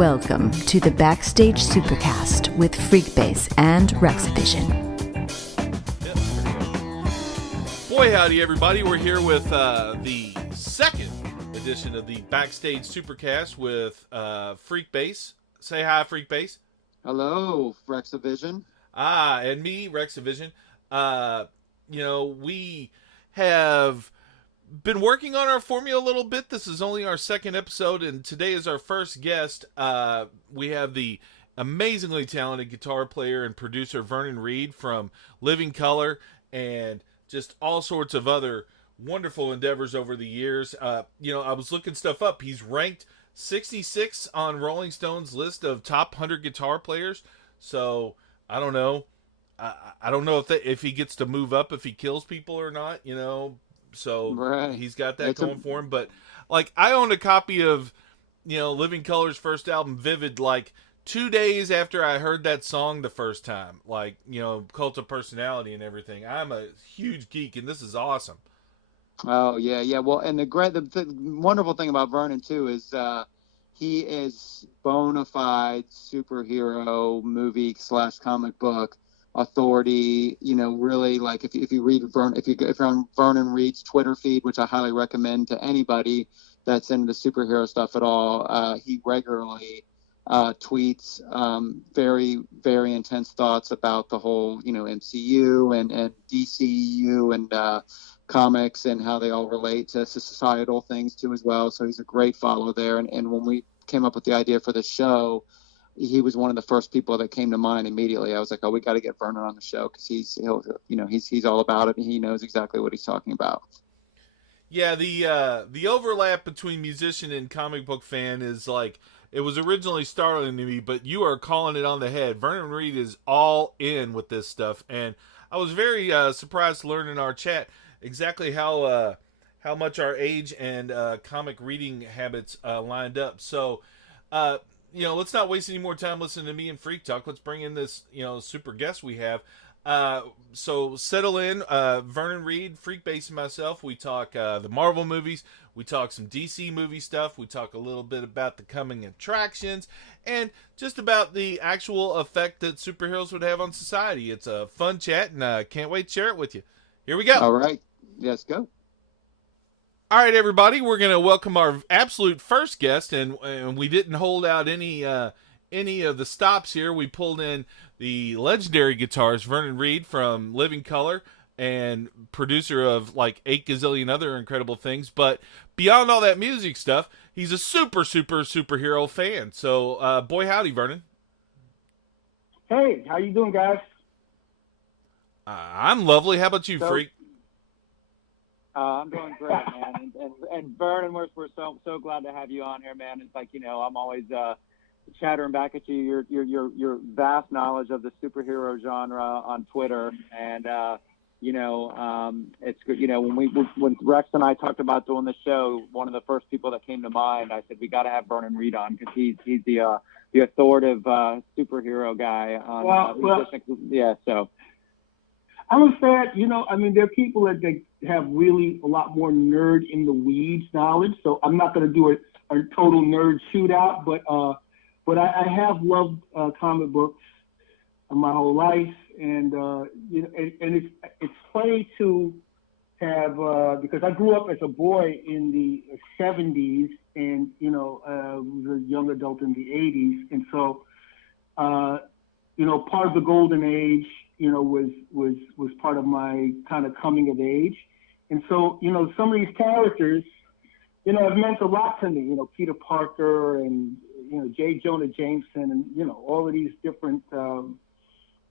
Welcome to the Backstage Supercast with Freekbass and Rexavision. Boy, howdy, everybody. We're here with the second edition of the Backstage Supercast with Freekbass. Say hi, Freekbass. Hello, Rexavision. And me, Rexavision. We have been working on our formula a little bit. This is only our second episode, and today is our first guest. We have the amazingly talented guitar player and producer Vernon Reid from Living Colour and just all sorts of other wonderful endeavors over the years. I was looking stuff up. He's ranked 66 on Rolling Stone's list of top 100 guitar players. So I don't know. I don't know if he gets to move up if he kills people or not. So right. He's got that going for him. But like, I owned a copy of Living Colour's first album, Vivid, like 2 days after I heard that song the first time. Like, Cult of Personality and everything. I'm a huge geek, and this is awesome. Oh yeah. Well, and the wonderful thing about Vernon too is he is bona fide superhero movie / comic book authority. Really, like if you read if you're on Vernon Reid's Twitter feed, which I highly recommend to anybody that's into superhero stuff at all, he regularly tweets very, very intense thoughts about the whole MCU and DCU and comics and how they all relate to societal things too as well. So he's a great follow there. And when we came up with the idea for the show, he was one of the first people that came to mind immediately. I was like, oh, we got to get Vernon on the show because he's all about it and he knows exactly what he's talking about. Yeah, the overlap between musician and comic book fan is like, it was originally startling to me, but you are calling it on the head. Vernon Reid is all in with this stuff, and I was very surprised to learn in our chat exactly how much our age and comic reading habits lined up. So, let's not waste any more time listening to me and Freak Talk. Let's bring in this, super guest we have. So settle in. Vernon Reid, Freekbass, and myself, we talk the Marvel movies. We talk some DC movie stuff. We talk a little bit about the coming attractions and just about the actual effect that superheroes would have on society. It's a fun chat, and can't wait to share it with you. Here we go. All right. Let's go. All right, everybody. We're going to welcome our absolute first guest, and we didn't hold out any of the stops here. We pulled in the legendary guitarist Vernon Reid from Living Colour and producer of like 8 gazillion other incredible things. But beyond all that music stuff, he's a superhero fan. So, boy, howdy, Vernon. Hey, how you doing, guys? I'm lovely. How about you, Freak? I'm doing great, man. And Vernon, we're so glad to have you on here, man. It's like, I'm always chattering back at you, your vast knowledge of the superhero genre on Twitter, and it's good. When Rex and I talked about doing the show, one of the first people that came to mind, I said we got to have Vernon Reid on because he's the authoritative superhero guy on. So. I would say, there are people that have really a lot more nerd in the weeds knowledge. So I'm not going to do a total nerd shootout, but I have loved comic books my whole life, and it's funny to have because I grew up as a boy in the 70s, and was a young adult in the 80s, and so part of the golden age was part of my kind of coming of age, and so some of these characters have meant a lot to me. Peter Parker and J. Jonah Jameson, and all of these different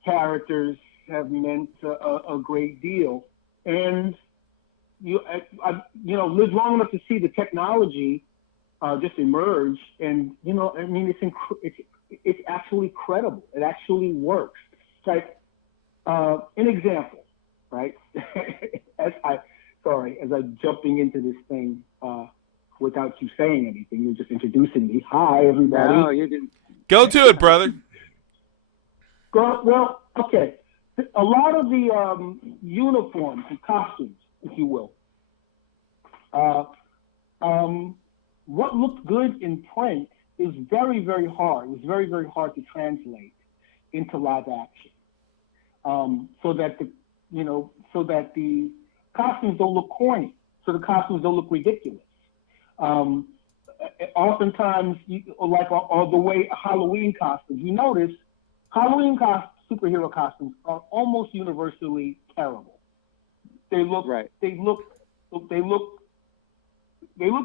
characters have meant a great deal. And I lived long enough to see the technology just emerge, and it's actually credible. It actually works. It's like an example, right? as I'm jumping into this thing. Without you saying anything, you're just introducing me. Hi, everybody. No, you didn't. Go to it, brother. Well, okay. A lot of the uniforms and costumes, if you will, what looked good in print is very, very hard. It was very, very hard to translate into live action, so that the costumes don't look corny, so the costumes don't look ridiculous. Oftentimes, or the way Halloween costumes, you notice Halloween superhero costumes are almost universally terrible. They look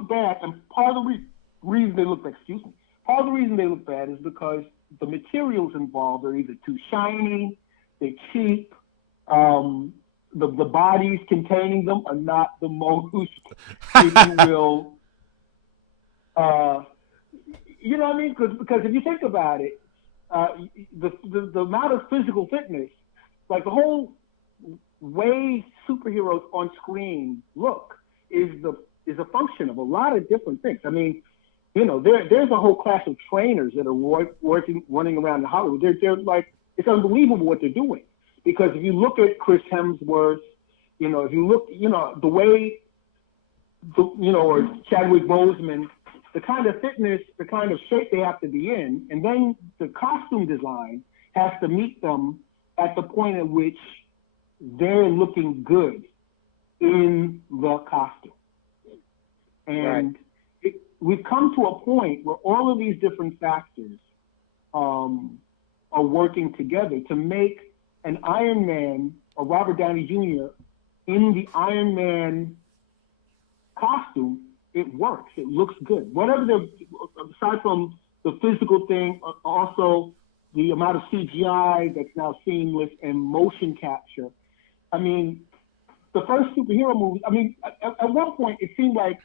bad, and part of the reason they look bad is because the materials involved are either too shiny, they're cheap, the bodies containing them are not the most, if you will, you know what I mean? Because if you think about it, the amount of physical fitness, like the whole way superheroes on screen look, is a function of a lot of different things. I mean, you know, there's a whole class of trainers that are running around in Hollywood. They're like, it's unbelievable what they're doing. Because if you look at Chris Hemsworth, you know, if you look, you know, the way, or Chadwick Boseman, the kind of fitness, the kind of shape they have to be in, and then the costume design has to meet them at the point at which they're looking good in the costume. And we've come to a point where all of these different factors are working together to make an Iron Man or Robert Downey Jr. in the Iron Man costume. It works. It looks good. Aside from the physical thing, also the amount of CGI that's now seamless and motion capture. I mean, the first superhero movie, I mean, at one point it seemed like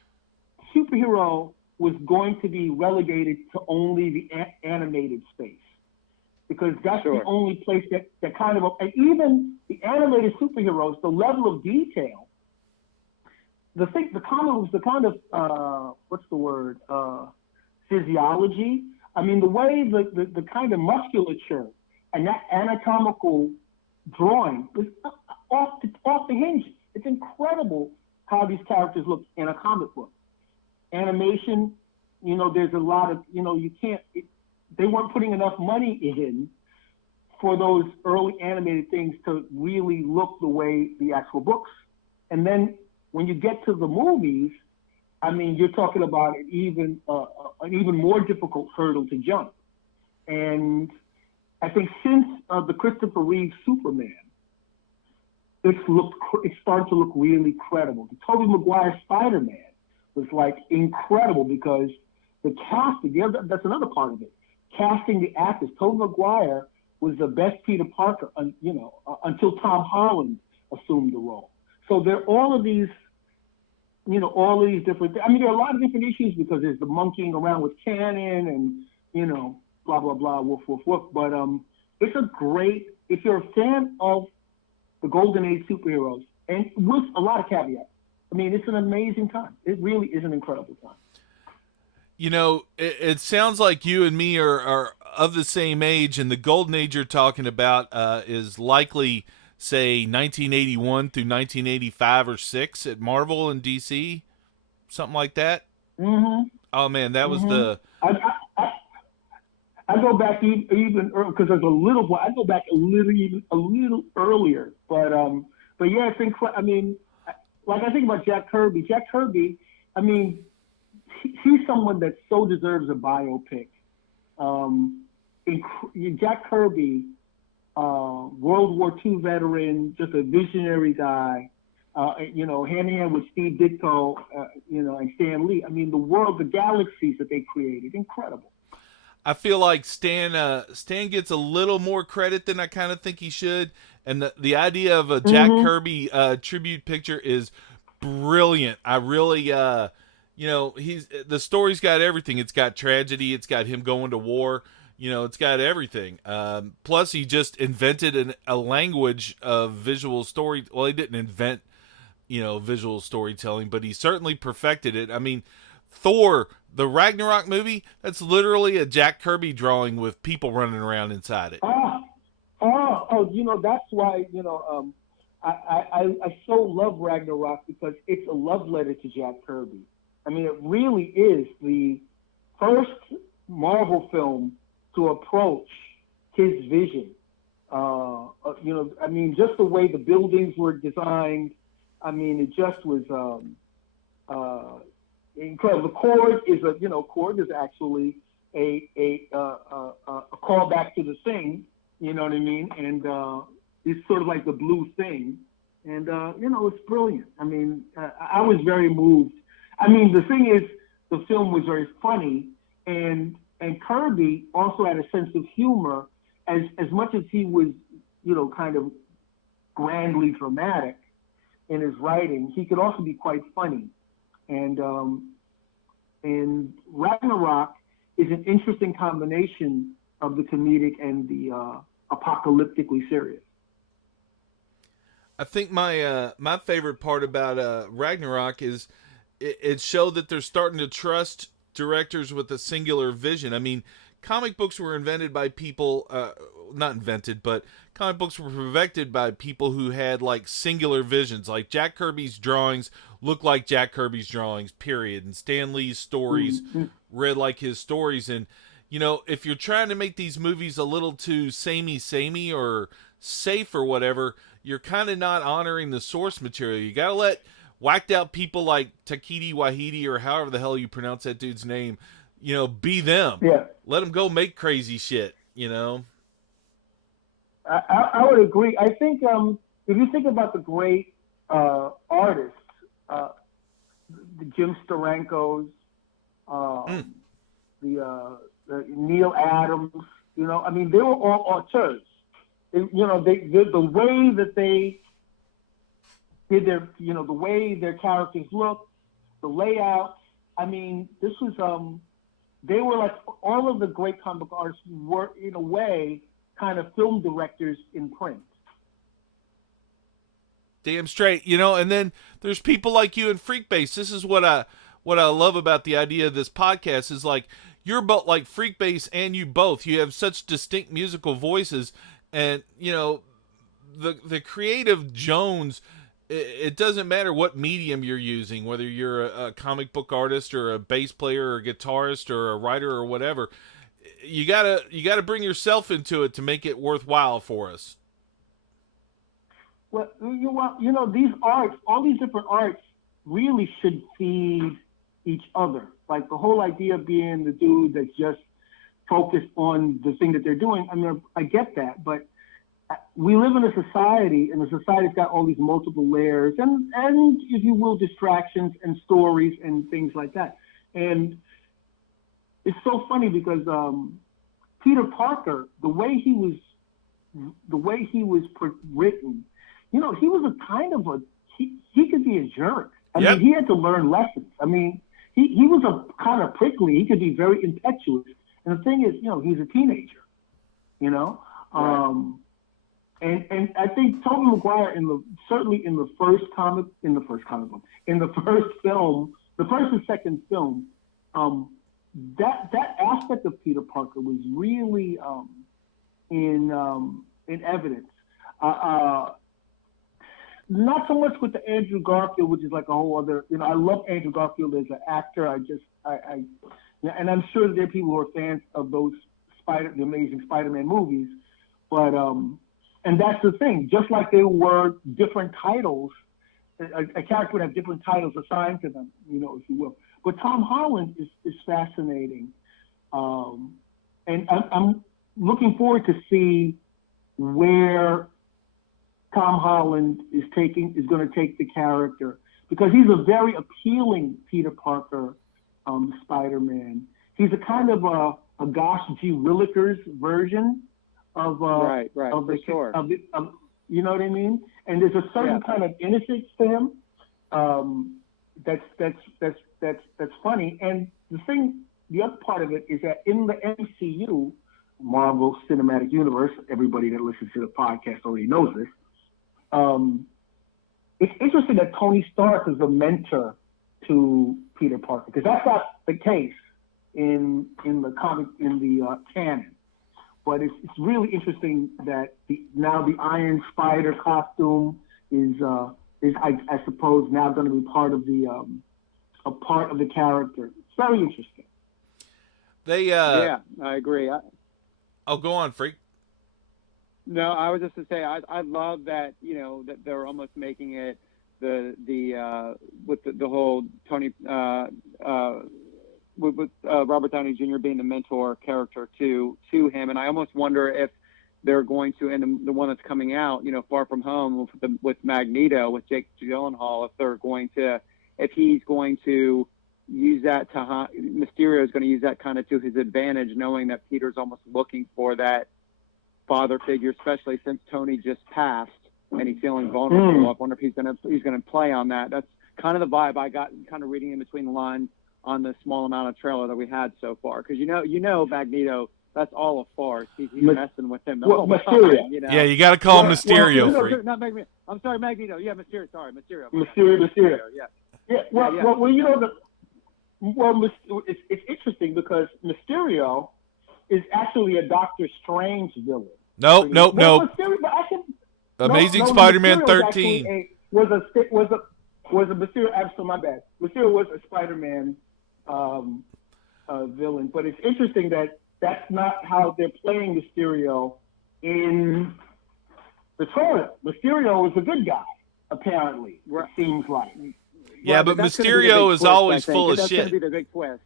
superhero was going to be relegated to only the animated space, because that's the only place that kind of, and even the animated superheroes, the level of detail, the kind of what's the word, physiology. I mean, the way the kind of musculature and that anatomical drawing is off the hinges. It's incredible how these characters look in a comic book. Animation, you know, there's a lot of, you know, they weren't putting enough money in for those early animated things to really look the way the actual books. And then when you get to the movies, I mean, you're talking about an even more difficult hurdle to jump. And I think since the Christopher Reeve Superman, it's started to look really credible. The Tobey Maguire Spider-Man was like incredible, because the casting, that's another part of it. Casting the actors. Tobey Maguire was the best Peter Parker, until Tom Holland assumed the role. So there are all of these different, I mean, there are a lot of different issues, because there's the monkeying around with canon and, you know, blah, blah, blah, woof, woof, woof. But if you're a fan of the Golden Age superheroes, and with a lot of caveats, I mean, it's an amazing time. It really is an incredible time. You know, it sounds like you and me are of the same age, and the Golden Age you're talking about is likely, say, 1981 through 1985 or 6 at Marvel and DC, something like that. Mm-hmm. Oh man, that was the. I go back even because there's a little boy. I go back a little earlier, but yeah, I think, I mean, like I think about Jack Kirby. Jack Kirby, I mean, he's someone that so deserves a biopic. Jack Kirby, World War II veteran, just a visionary guy, you know, hand in hand with Steve Ditko, you know, and Stan Lee. I mean, the galaxies that they created, incredible. I feel like Stan gets a little more credit than I kind of think he should, and the idea of a Jack Kirby tribute picture is brilliant. I really, you know, the story's got everything. It's got tragedy. It's got him going to war. You know, it's got everything. Plus, he just invented a language of visual story. Well, he didn't invent, you know, visual storytelling, but he certainly perfected it. I mean, Thor, the Ragnarok movie, that's literally a Jack Kirby drawing with people running around inside it. You know, that's why, you know, I so love Ragnarok, because it's a love letter to Jack Kirby. I mean, it really is the first Marvel film to approach his vision. I mean, just the way the buildings were designed. I mean, it just was incredible. The Korg is actually a callback to the Thing. You know what I mean? And it's sort of like the blue Thing. And, it's brilliant. I mean, I was very moved. I mean, the thing is, the film was very funny, and Kirby also had a sense of humor. As much as he was, kind of grandly dramatic in his writing, he could also be quite funny. And Ragnarok is an interesting combination of the comedic and the apocalyptically serious. I think my favorite part about Ragnarok is it showed that they're starting to trust directors with a singular vision. I mean, comic books were invented by people, not invented, but comic books were perfected by people who had like singular visions. Like Jack Kirby's drawings look like Jack Kirby's drawings, period. And Stan Lee's stories read like his stories. And, if you're trying to make these movies a little too samey or safe or whatever, you're kind of not honoring the source material. You got to let whacked out people like Takeshi Waititi, or however the hell you pronounce that dude's name, be them. Yeah. Let them go make crazy shit, I would agree. I think if you think about the great artists, the Jim Sterankos, the Neil Adams, I mean, they were all auteurs. The way that they did their, the way their characters looked, the layout. I mean, this was, they were like, all of the great comic book artists were, in a way, kind of film directors in print. Damn straight, and then there's people like you in Freekbass. This is what I love about the idea of this podcast is like, you're both like Freekbass and you both. You have such distinct musical voices, and, the creative Jones, it doesn't matter what medium you're using, whether you're a comic book artist or a bass player or a guitarist or a writer or whatever. You gotta bring yourself into it to make it worthwhile for us. Well, these arts, all these different arts, really should feed each other. Like the whole idea of being the dude that's just focused on the thing that they're doing. I mean, I get that, but we live in a society, and the society's got all these multiple layers and if you will, distractions and stories and things like that. And it's so funny because Peter Parker, the way he was written, he was a kind of he could be a jerk. I mean, he had to learn lessons. I mean, he was a kind of prickly. He could be very impetuous. And the thing is, he's a teenager, Right. And I think Tobey Maguire in the first film, the first and second film, that aspect of Peter Parker was really in evidence. Not so much with the Andrew Garfield, which is like a whole other. I love Andrew Garfield as an actor. And I'm sure that there are people who are fans of those the Amazing Spider-Man movies, but and that's the thing. Just like there were different titles, a character would have different titles assigned to them, if you will. But Tom Holland is fascinating, and I'm looking forward to see where Tom Holland is going to take the character, because he's a very appealing Peter Parker Spider-Man. He's a kind of a Gosh G. Willikers version of right, of the, for sure. You know what I mean? And there's a certain kind of innocence to him that's funny. And the other part of it is that in the MCU, Marvel Cinematic Universe, everybody that listens to the podcast already knows this. It's interesting that Tony Stark is a mentor to Peter Parker, because that's not the case in the comic, in the canon. But it's really interesting that now the Iron Spider costume is I suppose now going to be part of the character. It's very interesting. They yeah, I agree. Oh, go on, Freak. No, I was just to say I love that, you know, that they're almost making it the with the whole Tony with Robert Downey Jr. being the mentor character to him, and I almost wonder if they're going to, and the one that's coming out, you know, Far From Home with Magneto, with Jake Gyllenhaal, if he's going to use that Mysterio is going to use that kind of to his advantage, knowing that Peter's almost looking for that father figure, especially since Tony just passed and he's feeling vulnerable. I wonder if he's going to play on that. That's kind of the vibe I got, kind of reading in between the lines on the small amount of trailer that we had so far. Because you know Magneto, that's all a farce. He's messing with him the whole time. You know? Yeah, you got to call him Mysterio. Freak. Not Magneto. I'm sorry, Magneto. Yeah, Mysterio. Sorry, Mysterio. Mysterio. Yeah. Yeah. Well, you know it's interesting because Mysterio is actually a Doctor Strange villain. Nope. Amazing Spider-Man 13 was a Mysterio. Absolutely, my bad. Mysterio was a Spider-Man villain, but it's interesting that that's not how they're playing Mysterio in the trailer. Mysterio is a good guy, apparently. It seems like. Yeah, but Mysterio is always full of shit. That's going to be the big twist.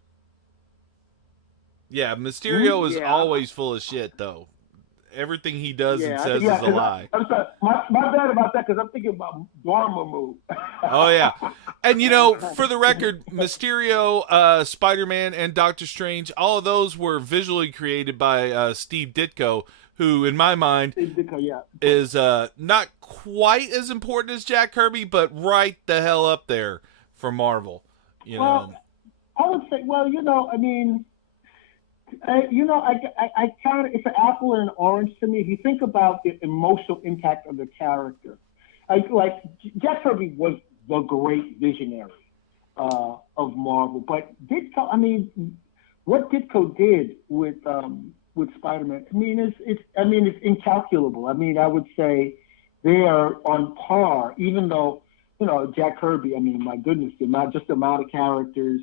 Yeah, Mysterio is always full of shit, though. Everything he does and says is a lie. I'm sorry. My bad about that, because I'm thinking about Dormammu. Oh, yeah. And, you know, for the record, Mysterio, Spider-Man, and Doctor Strange, all of those were visually created by Steve Ditko, who, in my mind, is not quite as important as Jack Kirby, but right the hell up there for Marvel. You know, I would say, well, you know, I mean, I kind of, it's an apple and an orange to me. If you think about the emotional impact of the character, like Jack Kirby was the great visionary of Marvel, but Ditko, I mean, what Ditko did with Spider-Man, I mean, it's incalculable. I mean, I would say they are on par, even though, you know, Jack Kirby, I mean, my goodness, the amount of characters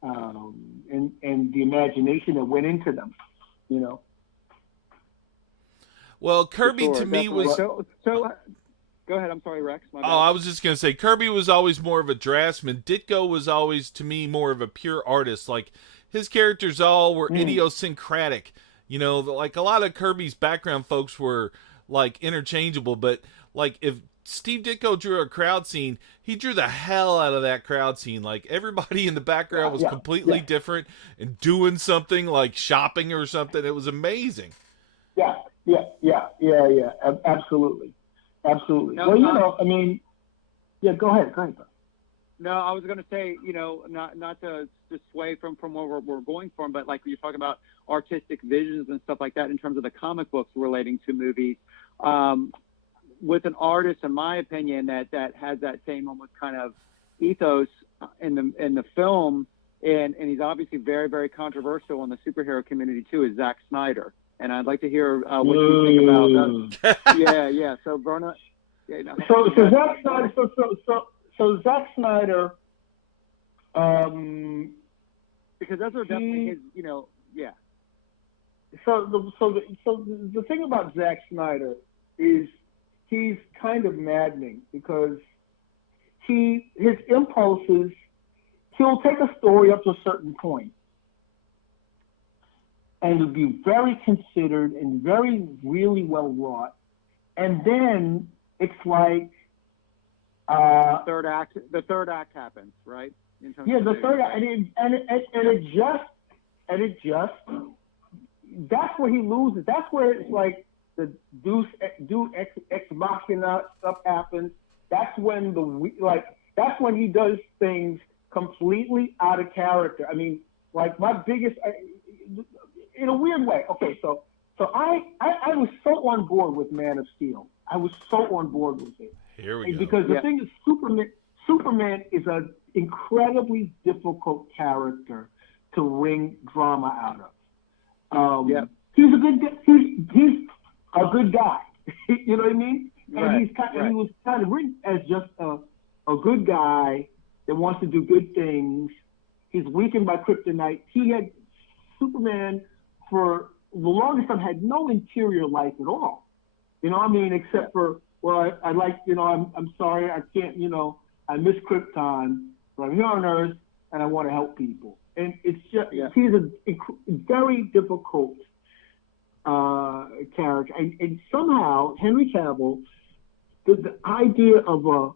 and the imagination that went into them, you know. Well, Kirby to me was... So go ahead. I'm sorry, Rex. My bad. I was just going to say, Kirby was always more of a draftsman. Ditko was always, to me, more of a pure artist. Like, his characters all were idiosyncratic. You know, like a lot of Kirby's background folks were, like, interchangeable. But, like, if Steve Ditko drew a crowd scene, he drew the hell out of that crowd scene. Like, everybody in the background was completely different and doing something, like shopping or something. It was amazing. Yeah. Absolutely. No, well, you know, I mean, go ahead. No, I was going to say, you know, not to sway from where we're going from, but like when you're talking about artistic visions and stuff like that in terms of the comic books relating to movies, with an artist, in my opinion, that has that same almost kind of ethos in the film, and he's obviously very, very controversial in the superhero community too, is Zack Snyder. And I'd like to hear what you think about that. Yeah. So Vernon. Yeah, no. So Zack Snyder. So Zack Snyder. Because those are definitely his. You know. Yeah. So the thing about Zack Snyder is he's kind of maddening because his impulses. He'll take a story up to a certain point, and it'll be very considered and really well wrought. And then it's like the third act happens, right? The third act, and it just that's where he loses. That's where it's like the Deus ex machina stuff happens. That's when that's when he does things completely out of character. I mean, like my biggest. In a weird way. Okay, so I was so on board with Man of Steel. I was so on board with it. Here we go. Because the thing is, Superman is an incredibly difficult character to wring drama out of. He's a good guy. You know what I mean? And he was kind of written as just a good guy that wants to do good things. He's weakened by kryptonite. He had Superman, for the longest time, had no interior life at all. You know what I mean? Except for, well, I like, you know, I'm sorry, I can't, you know, I miss Krypton, but I'm here on Earth, and I want to help people. And it's just, he's a very difficult character. And somehow, Henry Cavill, the idea of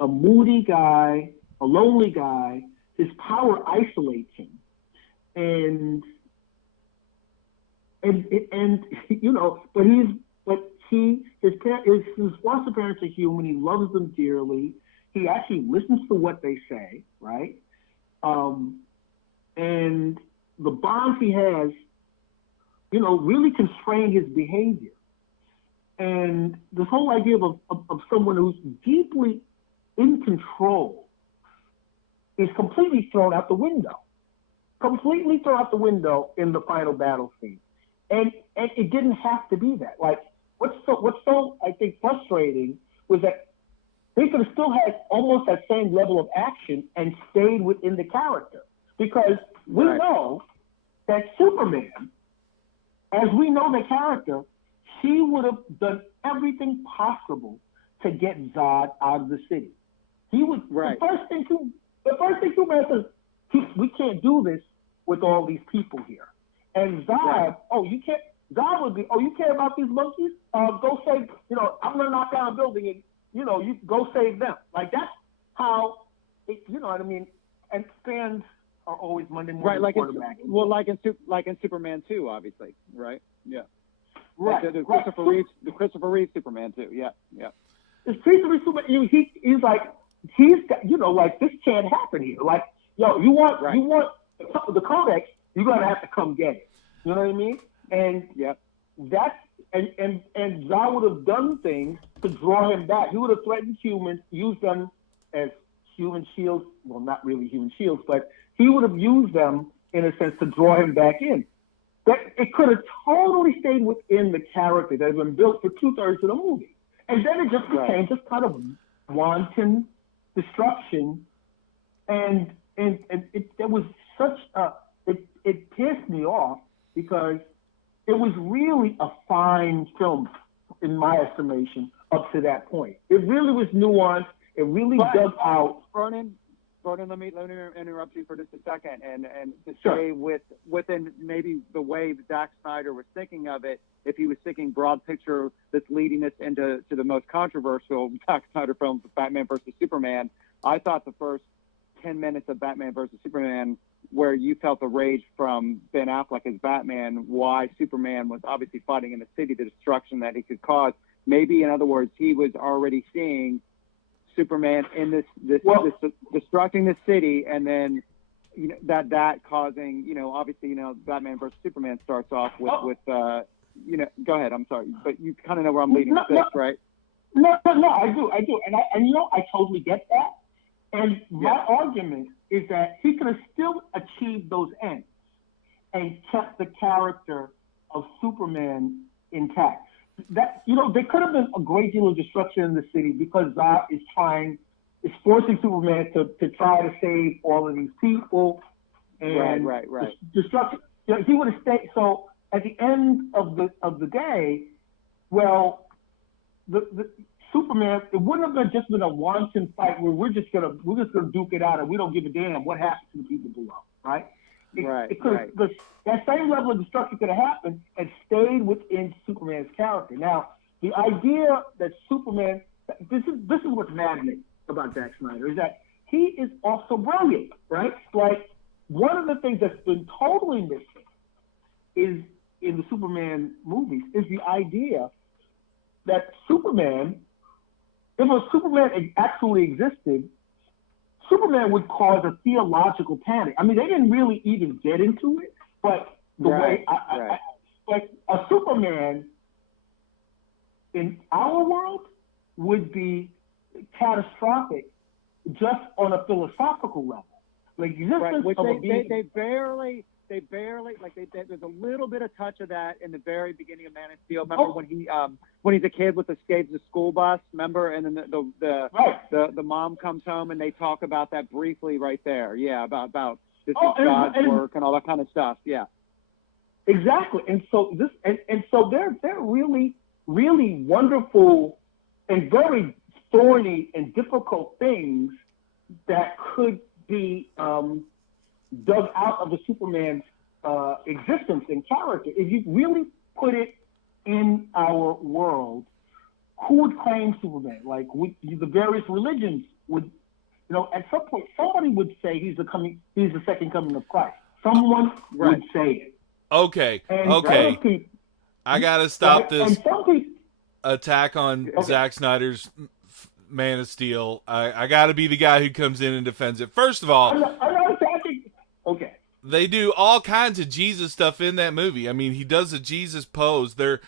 a moody guy, a lonely guy, his power isolates him. And you know, his foster parents are human. He loves them dearly. He actually listens to what they say, right? And the bonds he has, you know, really constrain his behavior. And this whole idea of someone who's deeply in control is completely thrown out the window. Completely thrown out the window in the final battle scene. And it didn't have to be that. Like, what's so I think frustrating was that they could have still had almost that same level of action and stayed within the character. Because we know that Superman, as we know the character, he would have done everything possible to get Zod out of the city. He would. The first thing Superman says, we can't do this with all these people here. And Zod, Zod would be, you care about these monkeys? Go save, you know, I'm going to knock down a building and, you know, you go save them. Like, that's how, you know what I mean? And fans are always Monday morning quarterbacking. Like in Superman 2, obviously, right? Yeah. Right. The Christopher Reeve Superman 2, yeah. It's Christopher Superman, he's like, you know, like, this can't happen here. Like, yo, you want the codex, you're going to have to come get it. You know what I mean? And that's, and Zod would have done things to draw him back. He would have threatened humans, used them as human shields. Well, not really human shields, but he would have used them in a sense to draw him back in. That it could have totally stayed within the character that had been built for 2/3 of the movie. And then it just became just kind of wanton destruction. And it was such a, it pissed me off because it was really a fine film, in my estimation, up to that point. It really was nuanced. It really dug out. Vernon, let me interrupt you for just a second, and to say within maybe the way that Zack Snyder was thinking of it, if he was thinking broad picture that's leading us into the most controversial Zack Snyder film, Batman versus Superman, I thought the first 10 minutes of Batman versus Superman, where you felt the rage from Ben Affleck as Batman, why Superman was obviously fighting in the city, the destruction that he could cause. Maybe, in other words, he was already seeing Superman in this destructing the city, and then you know that causing, you know, obviously, you know, Batman versus Superman starts off with you know, go ahead, I'm sorry, but you kind of know where I'm leading with this, right? No, I do, and you know, I totally get that. And my argument is that he could have still achieved those ends and kept the character of Superman intact. That, you know, there could have been a great deal of destruction in the city because Zod is forcing Superman to try to save all of these people. And right. Destruction. You know, he would have stayed. So at the end of the day, well, the Superman, it wouldn't have just been a wanton fight where we're just gonna duke it out and we don't give a damn what happens to the people below, right? That same level of destruction could have happened and stayed within Superman's character. Now, the idea that Superman, this is what's maddening about Zack Snyder, is that he is also brilliant, right? Like, one of the things that's been totally missing is in the Superman movies is the idea that Superman, if a Superman actually existed, Superman would cause a theological panic. I mean, they didn't really even get into it, but the way like a Superman in our world would be catastrophic just on a philosophical level. Like, which they barely like there's a little bit of touch of that in the very beginning of Man of Steel. Remember when he's a kid with escapes the school bus, remember? And then the mom comes home and they talk about that briefly right there. Yeah, about this God's work and all that kind of stuff. Yeah. exactly. And so so they're really, really wonderful and very thorny and difficult things that could be dug out of the Superman's existence and character. If you really put it in our world, who would claim Superman? Like the various religions would, at some point somebody would say he's the second coming of Christ. Someone would say it. Okay. I gotta stop this attack on Zack Snyder's Man of Steel. I gotta be the guy who comes in and defends it. First of all, I'm not attacking. Okay. They do all kinds of Jesus stuff in that movie. I mean, he does a Jesus pose. They're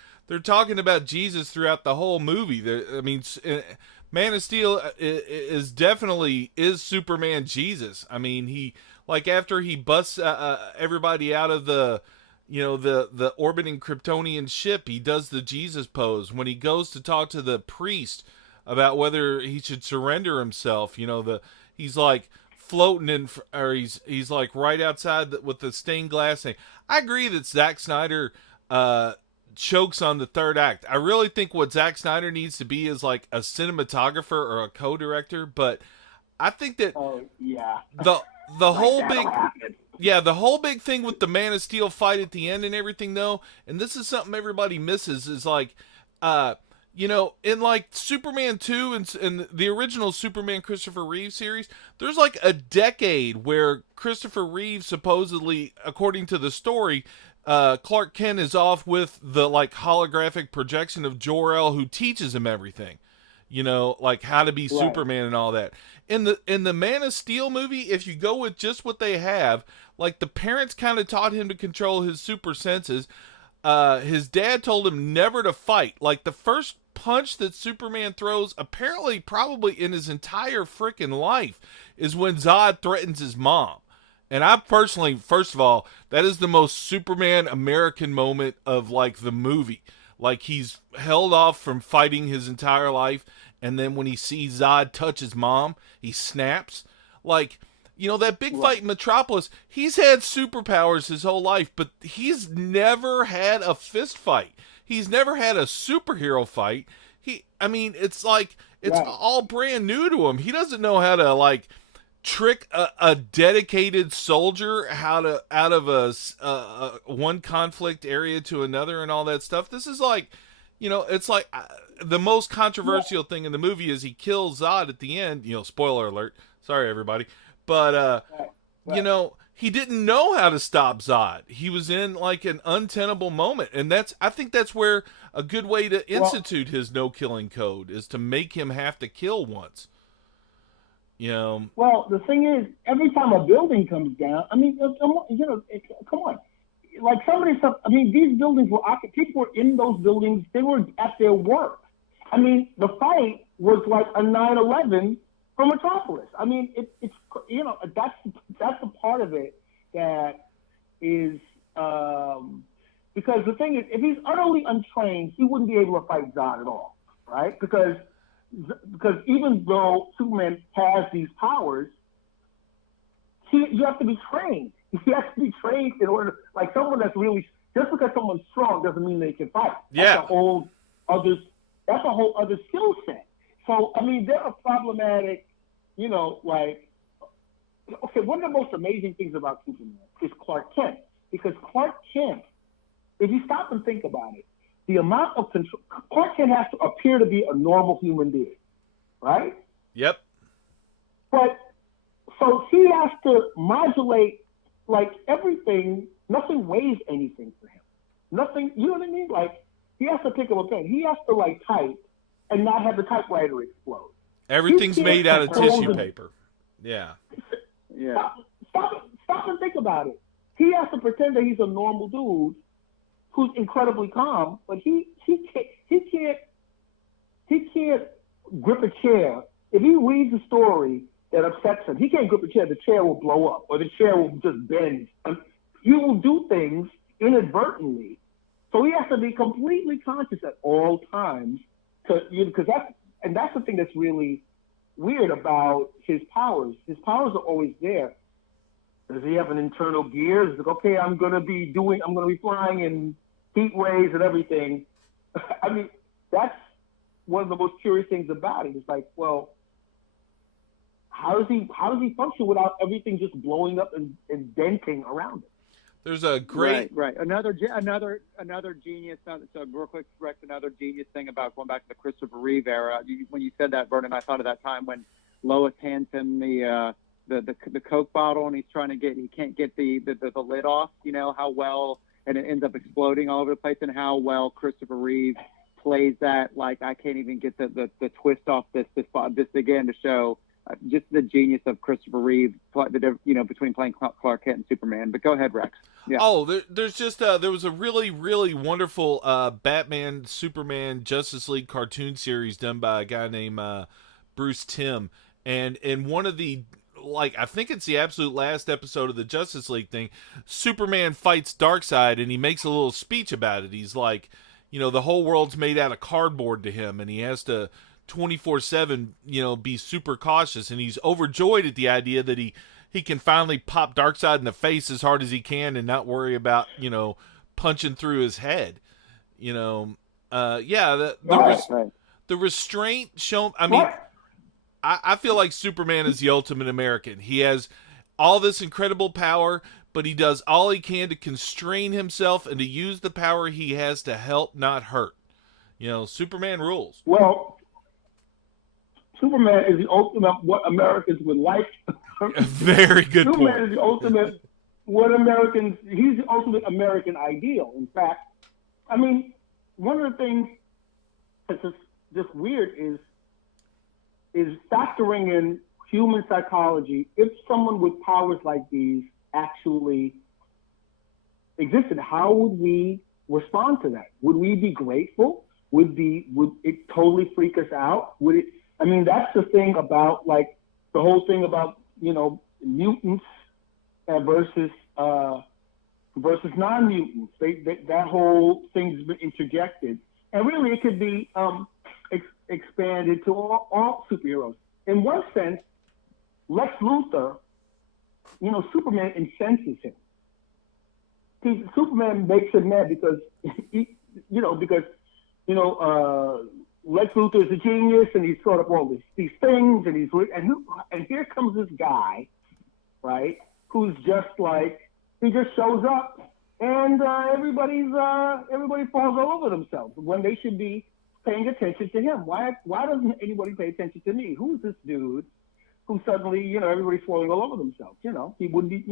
talking about Jesus throughout the whole movie. Man of Steel is definitely Superman Jesus. I mean, he, like, after he busts everybody out of the orbiting Kryptonian ship, he does the Jesus pose. When he goes to talk to the priest about whether he should surrender himself, he's like floating or he's like right outside with the stained glass thing. I agree that Zack Snyder chokes on the third act. I really think what Zack Snyder needs to be is like a cinematographer or a co-director, but I think that the whole big thing with the Man of Steel fight at the end and everything, though, and this is something everybody misses, is like in like Superman 2 and the original Superman Christopher Reeve series, there's like a decade where Christopher Reeve supposedly, according to the story, Clark Kent is off with the like holographic projection of Jor-El, who teaches him everything, like how to be Superman and all that. In the Man of Steel movie, if you go with just what they have, like the parents kind of taught him to control his super senses. His dad told him never to fight. Like the first punch that Superman throws, apparently probably in his entire freaking life, is when Zod threatens his mom. And I personally, first of all, that is the most Superman American moment of like the movie. Like he's held off from fighting his entire life, and then when he sees Zod touch his mom, he snaps. Like, that big fight in Metropolis, he's had superpowers his whole life, but he's never had a fist fight. He's never had a superhero fight. It's like, it's all brand new to him. He doesn't know how to, like, trick a dedicated soldier out of a one conflict area to another and all that stuff. This is like, it's like the most controversial thing in the movie is he kills Zod at the end. Spoiler alert. Sorry, everybody. But, he didn't know how to stop Zod. He was in like an untenable moment. And I think that's where a good way to institute his no-killing code is to make him have to kill once. Well, the thing is, every time a building comes down, I mean, come on. Like some of this stuff, I mean, these buildings were occupied. People were in those buildings. They were at their work. I mean, the fight was like a 9/11 for Metropolis. I mean, it's that's the part of it that is because the thing is, if he's utterly untrained, he wouldn't be able to fight Zod at all, right? Because even though Superman has these powers, you have to be trained. You have to be trained in order, like someone that's really, just because someone's strong doesn't mean they can fight. Yeah. That's a whole other skill set. So, I mean, there are problematic, like, okay, one of the most amazing things about Superman is Clark Kent. Because Clark Kent, if you stop and think about it, the amount of control, Clark Kent has to appear to be a normal human being, right? Yep. But, so he has to modulate, like, everything. Nothing weighs anything for him. Nothing, you know what I mean? Like, he has to pick up a pen. He has to, like, type and not have the typewriter explode. Everything's made out of tissue paper. Yeah. Yeah. Stop and think about it. He has to pretend that he's a normal dude who's incredibly calm, but he can't grip a chair. If he reads a story that upsets him, he can't grip a chair. The chair will blow up, or the chair will just bend. He will do things inadvertently, so he has to be completely conscious at all times. Because that's the thing that's really weird about his powers. His powers are always there, Does he have an internal gear? Is it okay? I'm going to be flying in heat waves and everything. I mean, that's one of the most curious things about it. It's like, well, how does he function without everything just blowing up and denting around it? There's a great right. Another genius. So real quick, Rex, another genius thing about going back to the Christopher Reeve era. When you said that, Vernon, I thought of that time when Lois hands him the Coke bottle and he can't get the lid off. You know how well, and it ends up exploding all over the place, and how well Christopher Reeve plays that. Like, I can't even get the twist off this again, to show just the genius of Christopher Reeve, between playing Clark Kent and Superman. But go ahead, Rex. Yeah. Oh, there's just there was a really, really wonderful Batman, Superman, Justice League cartoon series done by a guy named Bruce Timm, and in one of the, like, I think it's the absolute last episode of the Justice League thing, Superman fights Darkseid, and he makes a little speech about it. He's like, the whole world's made out of cardboard to him, and he has to 24/7, be super cautious, and he's overjoyed at the idea that he can finally pop Darkseid in the face as hard as he can and not worry about, punching through his head. The restraint shown. I mean, I feel like Superman is the ultimate American. He has all this incredible power, but he does all he can to constrain himself and to use the power he has to help, not hurt. Superman rules. Well, Superman is the ultimate what Americans would like. Very good Superman point. is the ultimate he's the ultimate American ideal. In fact, I mean, one of the things that's just weird is factoring in human psychology. If someone with powers like these actually existed, how would we respond to that? Would we be grateful? Would it totally freak us out? I mean, that's the thing about, like, the whole thing about, mutants versus non-mutants. That whole thing's been interjected. And really, it could be expanded to all superheroes. In one sense, Lex Luthor, Superman incenses him. Superman makes him mad because Lex Luthor is a genius, and he's thought up all these things, and and here comes this guy, right? Who's just like, he just shows up, and everybody falls all over themselves when they should be paying attention to him. Why doesn't anybody pay attention to me? Who's this dude who suddenly, everybody's falling all over themselves? He wouldn't be,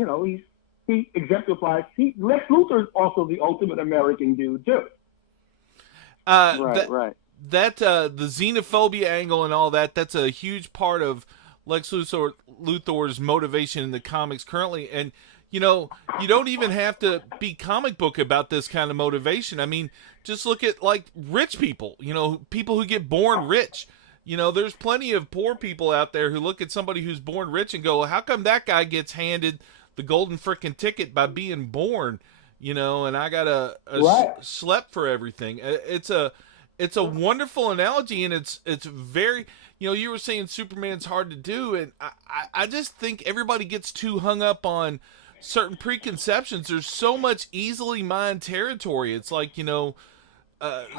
he exemplifies. Lex Luthor is also the ultimate American dude too. Right. That the xenophobia angle and all that's a huge part of Lex Luthor's motivation in the comics currently. And you don't even have to be comic book about this kind of motivation. I mean, just look at, like, rich people, people who get born rich. There's plenty of poor people out there who look at somebody who's born rich and go, well, how come that guy gets handed the golden frickin' ticket by being born, and I got a schlep for everything. It's a wonderful analogy, and it's very, you were saying Superman's hard to do, and I just think everybody gets too hung up on certain preconceptions. There's so much easily mined territory. It's like,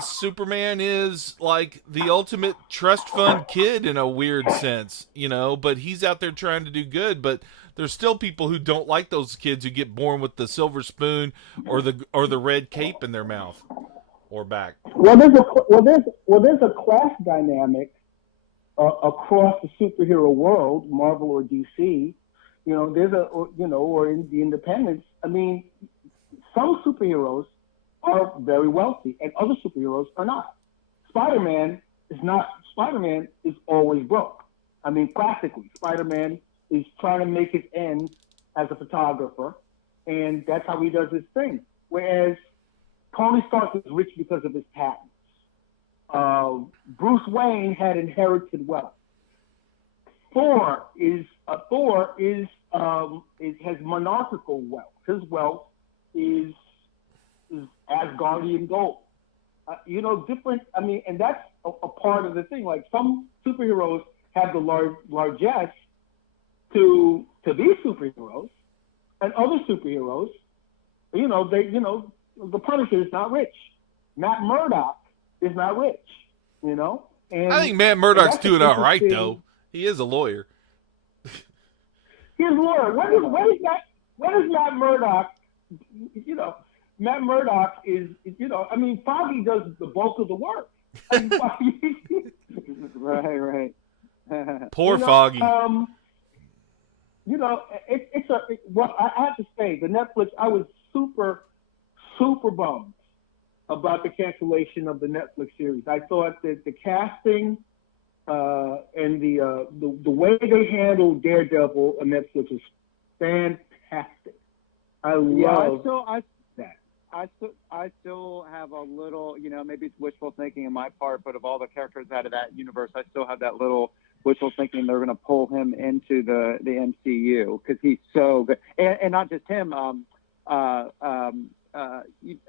Superman is like the ultimate trust fund kid in a weird sense, but he's out there trying to do good. But there's still people who don't like those kids who get born with the silver spoon or the red cape in their mouth or back. Well, there's a class dynamic across the superhero world, Marvel or DC. Or in the independents. I mean, some superheroes are very wealthy, and other superheroes are not. Spider-Man is not. Spider-Man is always broke. I mean, classically, Spider-Man is trying to make his end as a photographer, and that's how he does his thing. Whereas Tony Stark is rich because of his patents. Bruce Wayne had inherited wealth. Thor has monarchical wealth. His wealth is Asgardian gold. Different. I mean, and that's a part of the thing. Like, some superheroes have the largesse to be superheroes, and other superheroes, the Punisher is not rich. Matt Murdock is not rich, And I think Matt Murdock's doing all right, interesting- though. He is a lawyer. He's a lawyer. What is Matt Murdock? Matt Murdock is, Foggy does the bulk of the work. Right. Poor Foggy. I have to say, the Netflix, I was super, super bummed about the cancellation of the Netflix series. I thought that the casting and the way they handled Daredevil on Netflix was fantastic. I still have a little, maybe it's wishful thinking on my part, but of all the characters out of that universe, I still have that little wishful thinking they're going to pull him into the MCU because he's so good, and not just him.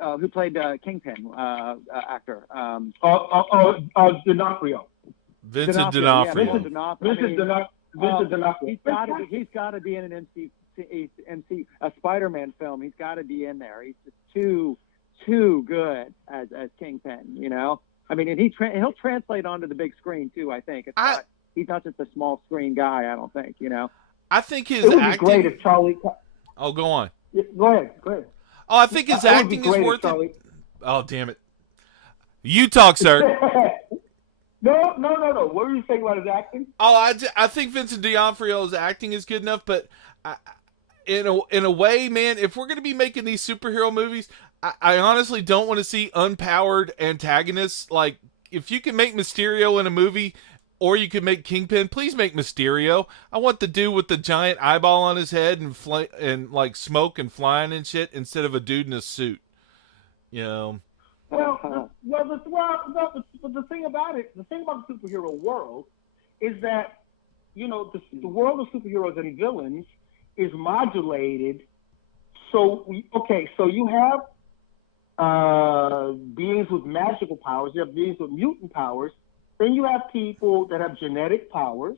Who played Kingpin actor? D'Onofrio. Vincent D'Onofrio. Vincent D'Onofrio. He's got to be in an a Spider-Man film. He's got to be in there. He's just too good as Kingpin. And he'll translate onto the big screen too. I think he's not just a small screen guy. I don't think. I think his it would acting. Be great if Charlie. Oh, go on. Yeah, go ahead. Oh, I think his acting is worth it. Oh, damn it! You talk, sir. No. What were you saying about his acting? Oh, I think Vincent D'Onofrio's acting is good enough, but in a way, man, if we're going to be making these superhero movies, I honestly don't want to see unpowered antagonists. Like, if you can make Mysterio in a movie, or you could make Kingpin, please make Mysterio. I want the dude with the giant eyeball on his head and like smoke and flying and shit instead of a dude in a suit. Well, the thing about the superhero world is that the world of superheroes and villains is modulated. So you have beings with magical powers. You have beings with mutant powers. Then you have people that have genetic powers.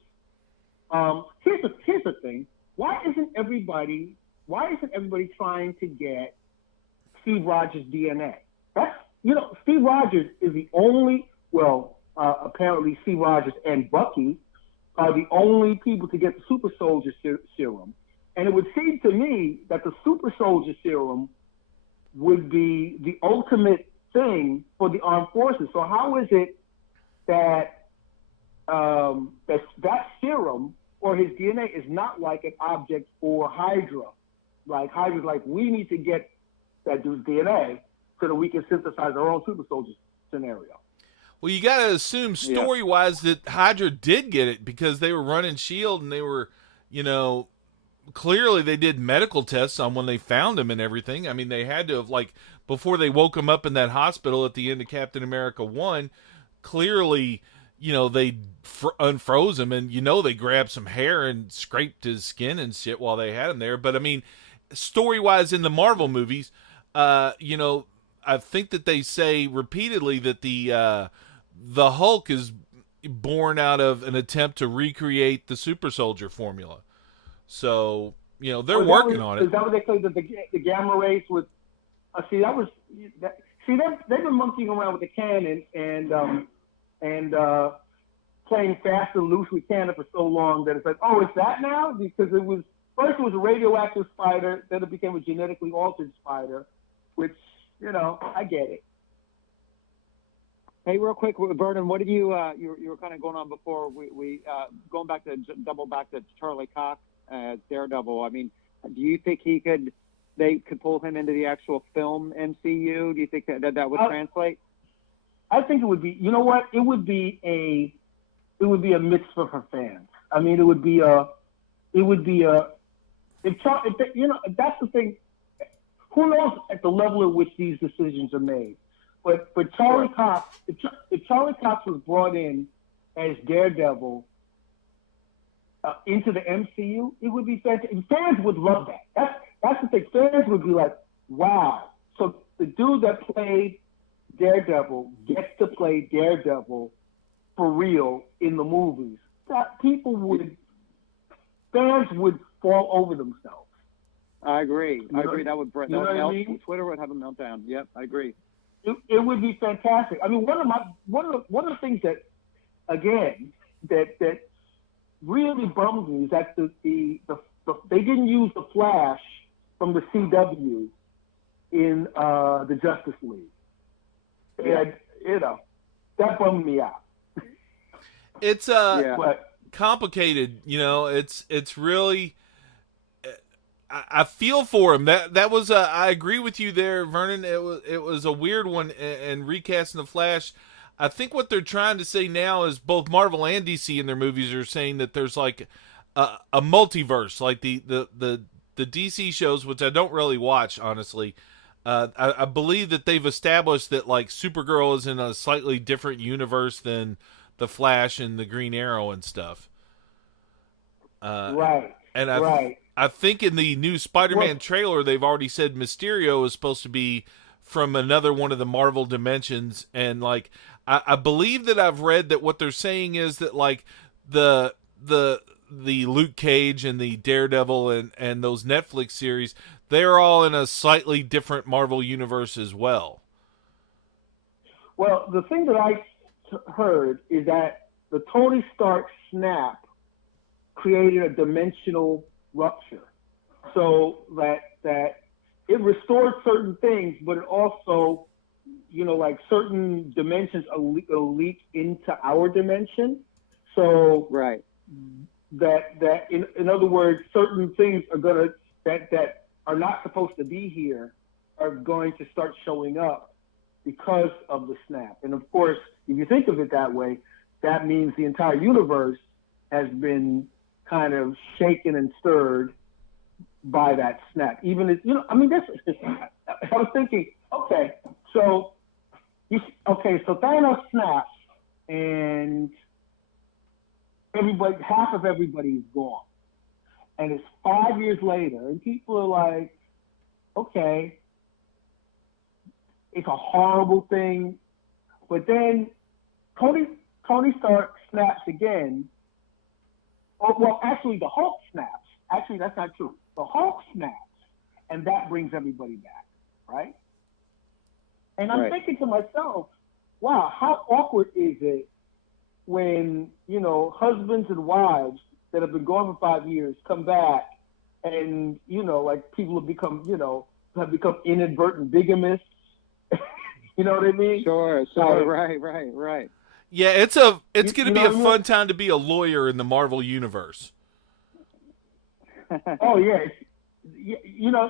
Here's the thing: why isn't everybody trying to get Steve Rogers' DNA? Steve Rogers is the only. Apparently Steve Rogers and Bucky are the only people to get the super soldier serum. And it would seem to me that the super soldier serum would be the ultimate thing for the armed forces. So how is it that that serum or his DNA is not like an object for Hydra? Like Hydra's like, we need to get that dude's DNA so that we can synthesize our own super soldier scenario. Well, you got to assume story-wise that Hydra did get it because they were running S.H.I.E.L.D. and they were, clearly they did medical tests on when they found him and everything. I mean, they had to have, before they woke him up in that hospital at the end of Captain America 1, clearly, they unfroze him and, they grabbed some hair and scraped his skin and shit while they had him there. But, I mean, story-wise in the Marvel movies, I think that they say repeatedly that the Hulk is born out of an attempt to recreate the super soldier formula. So, they're working on it. Is that what they say, that the gamma rays would... they've been monkeying around with the cannon and playing fast and loose with cannon for so long that it's like, oh, it's that now? Because first it was a radioactive spider, then it became a genetically altered spider, which, I get it. Hey, real quick, Vernon, what did you were kind of going on before we going back to double back to Charlie Cox as Daredevil. I mean, do you think they could pull him into the actual film MCU? Do you think that would translate? I think it would be. You know what? It would be a mitzvah for fans. I mean, it would be a. If that's the thing. Who knows at the level at which these decisions are made? But Charlie Cox, if Charlie Cox was brought in as Daredevil into the MCU, it would be fantastic. Fans would love that. That's the thing. Fans would be like, wow. So the dude that played Daredevil gets to play Daredevil for real in the movies. Fans would fall over themselves. I agree. You know, That would you know what I mean? Twitter would have a meltdown. Yep, I agree. It would be fantastic. I mean, one of the things that, again, that really bums me is that they didn't use the Flash from the CW in the Justice League, and that bummed me out. It's complicated, It's really. I feel for him. That was I agree with you there, Vernon. It was a weird one, and recasting the Flash. I think what they're trying to say now is both Marvel and DC in their movies are saying that there's like a multiverse, like the DC shows, which I don't really watch, honestly. I believe that they've established that like Supergirl is in a slightly different universe than the Flash and the Green Arrow and stuff. Right. And right. I think in the new Spider-Man trailer, they've already said Mysterio is supposed to be from another one of the Marvel dimensions. And like, I believe that I've read that what they're saying is that like the Luke Cage and the Daredevil and those Netflix series, they're all in a slightly different Marvel universe as well. Well, the thing that I heard is that the Tony Stark snap created a dimensional rupture, so that it restored certain things, but it also, like certain dimensions leak into our dimension. So right, that in other words, certain things are gonna that are not supposed to be here are going to start showing up because of the snap. And of course, if you think of it that way, that means the entire universe has been kind of shaken and stirred by that snap. Even as I was thinking, so Thanos snaps and half of everybody is gone, and it's 5 years later, and people are like, okay, it's a horrible thing, but then Tony Stark snaps again. Well, actually, the Hulk snaps. Actually, that's not true. The Hulk snaps, and that brings everybody back, right? And I'm thinking to myself, wow, how awkward is it when, husbands and wives that have been gone for 5 years come back and, like people have become inadvertent bigamists. You know what I mean? Sure, right. Yeah, it's going to be a fun time to be a lawyer in the Marvel universe. Oh yeah,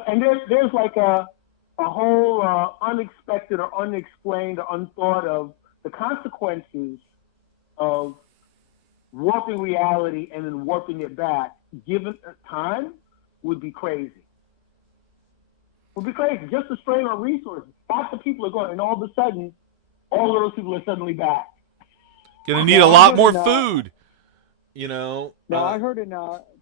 and there's like a whole unexpected or unexplained or unthought of the consequences of warping reality and then warping it back. Given time, would be crazy. Just to strain our resources. Lots of people are going, and all of a sudden, all of those people are suddenly back. Gonna need a lot more food, No, I heard in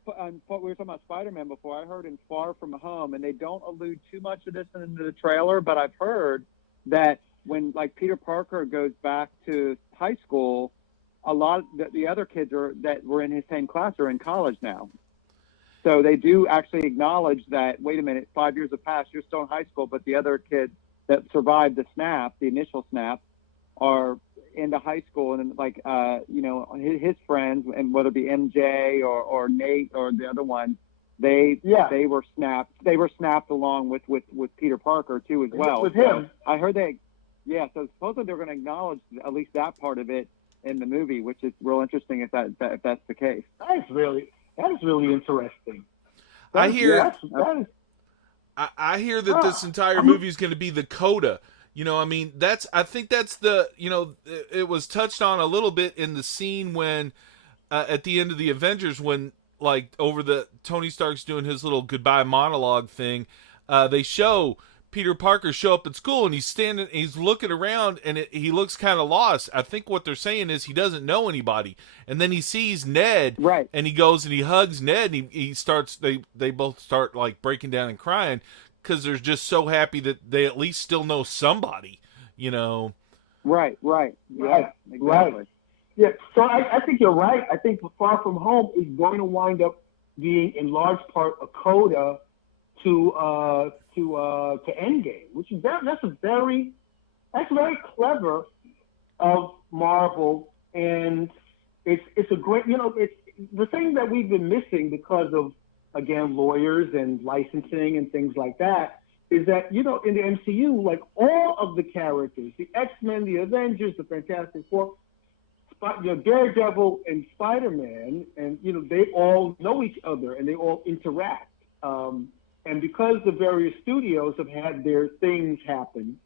we were talking about Spider-Man before. I heard in Far From Home, and they don't allude too much of this in the trailer, but I've heard that when like Peter Parker goes back to high school, a lot of the other kids that were in his same class are in college now. So they do actually acknowledge that, wait a minute, 5 years have passed, you're still in high school, but the other kids that survived the snap, the initial snap, are into high school, and like his friends, and whether it be MJ or Nate or the other one, they were snapped along with Peter Parker too as well. With him, so I heard so supposedly they're going to acknowledge at least that part of it in the movie, which is real interesting if that's the case. That is really interesting. I hear that Oh, this entire movie is going to be the coda. I think that's the, it was touched on a little bit in the scene when, at the end of the Avengers, when like over the Tony Stark's doing his little goodbye monologue thing, they show Peter Parker show up at school and he's looking around and he looks kind of lost. I think what they're saying is he doesn't know anybody. And then he sees Ned, right, and he goes and he hugs Ned, and they both start like breaking down and crying, because they're just so happy that they at least still know somebody, Right. Yeah, exactly. Right. Yeah, so I think you're right. I think Far From Home is going to wind up being, in large part, a coda Endgame, which is that's very clever of Marvel, and it's a great, it's the thing that we've been missing because of, again, lawyers and licensing and things like that, is that, in the MCU, like all of the characters, the X-Men, the Avengers, the Fantastic Four, Daredevil and Spider-Man, and, they all know each other and they all interact. And because the various studios have had their things happen,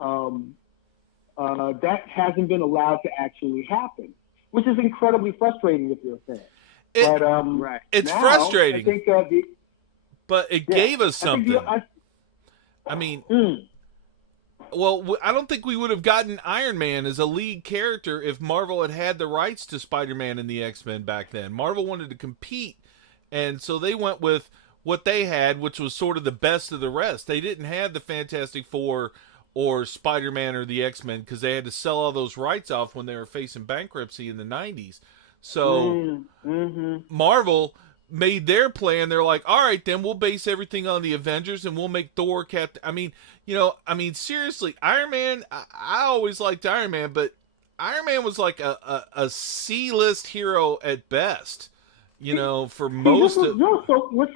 that hasn't been allowed to actually happen, which is incredibly frustrating if you're a fan. It's now, frustrating. I think, but it gave us something. Well, I don't think we would have gotten Iron Man as a lead character if Marvel had the rights to Spider-Man and the X-Men back then. Marvel wanted to compete, and so they went with what they had, which was sort of the best of the rest. They didn't have the Fantastic Four or Spider-Man or the X-Men because they had to sell all those rights off when they were facing bankruptcy in the 90s. So Marvel made their plan. They're like, all right, then we'll base everything on the Avengers and we'll make Thor Captain. Seriously, Iron Man, I always liked Iron Man, but Iron Man was like a C-list hero at best, for most of... What's